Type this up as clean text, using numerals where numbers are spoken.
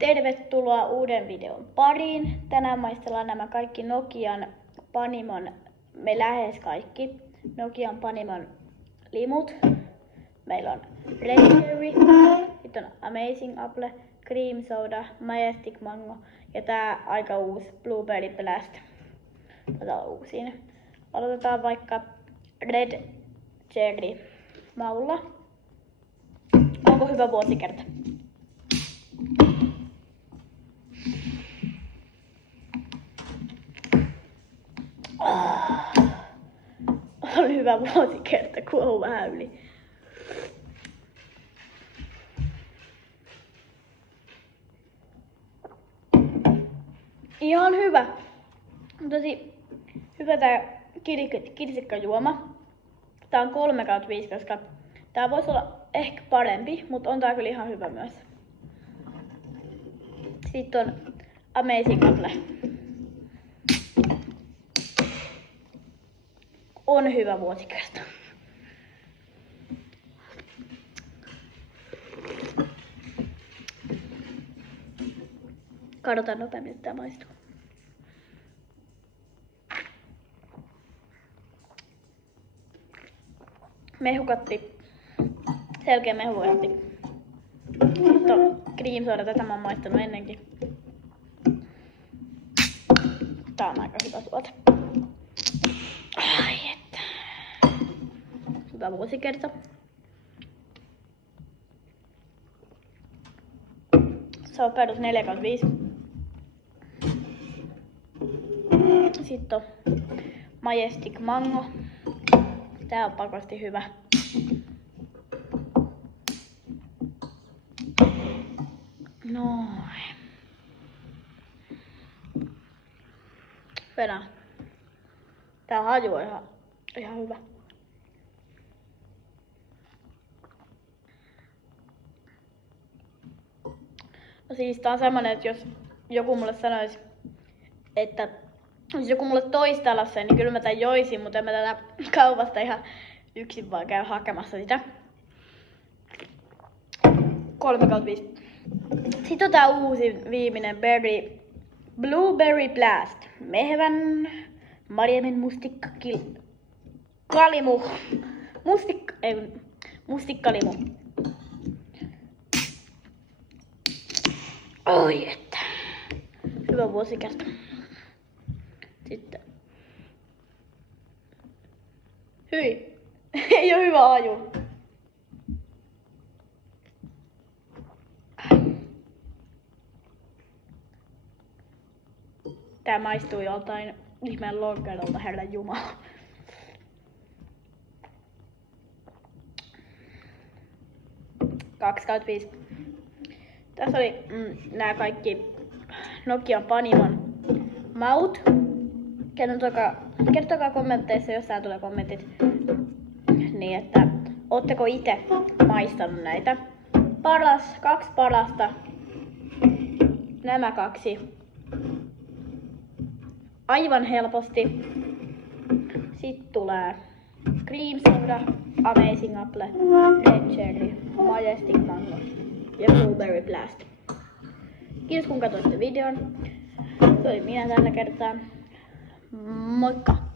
Tervetuloa uuden videon pariin. Tänään maistellaan nämä kaikki Nokian Panimon, me lähes kaikki Nokian Panimon limut. Meillä on Red Cherry, sitten on Amazing Apple, Cream Soda, Majestic Mango ja tää aika uusi Blueberry Blast. Tätä on uusin. Aloitetaan vaikka Red Cherry maulla. Onko hyvä vuosikerta? On hyvä vuosikerta, kun on vähän yli. Ihan hyvä. On tosi hyvä tää kirsikkajuoma. Tää on 3/5, koska tää voisi olla ehkä parempi, mutta on tää kyllä ihan hyvä myös. Sitten on Amazing Apple. On hyvä vuosikerta. Katsotaan nopeammin, että tää maistuu. Mehukatti. Selkeä mehukatti. Mutta cream soda, tätä mä oon maistanut ennenkin. Tää on aika hyvä tuote. Ai että. Hyvä vuosikerta. Se on perus 4/5. Sitten on Majestic Mango. Tää on pakosti hyvä. Noin. Venä. Tää haju on ihan hyvä. No siis tää on semmonen, että jos joku mulle sanoisi, että jos joku mulle toisi tällaisen, niin kyllä mä tän joisin, mutta en mä tätä kaupasta ihan yksin vaan käy hakemassa sitä. 3/5. Sitten on tää uusi viimeinen Blueberry Blast. Mehevän Marjamin mustikkalimu. Oi että. Hyvä vuosikerta. Sitten. Hyi. Ei oo hyvä aju. Tää maistuu joltain ihmeen lonkerolta, herran jumala. (2/5). Tässä oli nämä kaikki Nokian Panimon maut. Kertokaa kommentteissa, jos täällä tulee kommentit, niin että ootteko itse maistanut näitä. Kaksi parasta. Nämä kaksi. Aivan helposti. Sitten tulee Cream Soda, Amazing Apple, Red Cherry, Majestic Mango ja Blueberry Blast. Kiitos kun katsoitte videon. Se oli minä tällä kertaa. Moikka!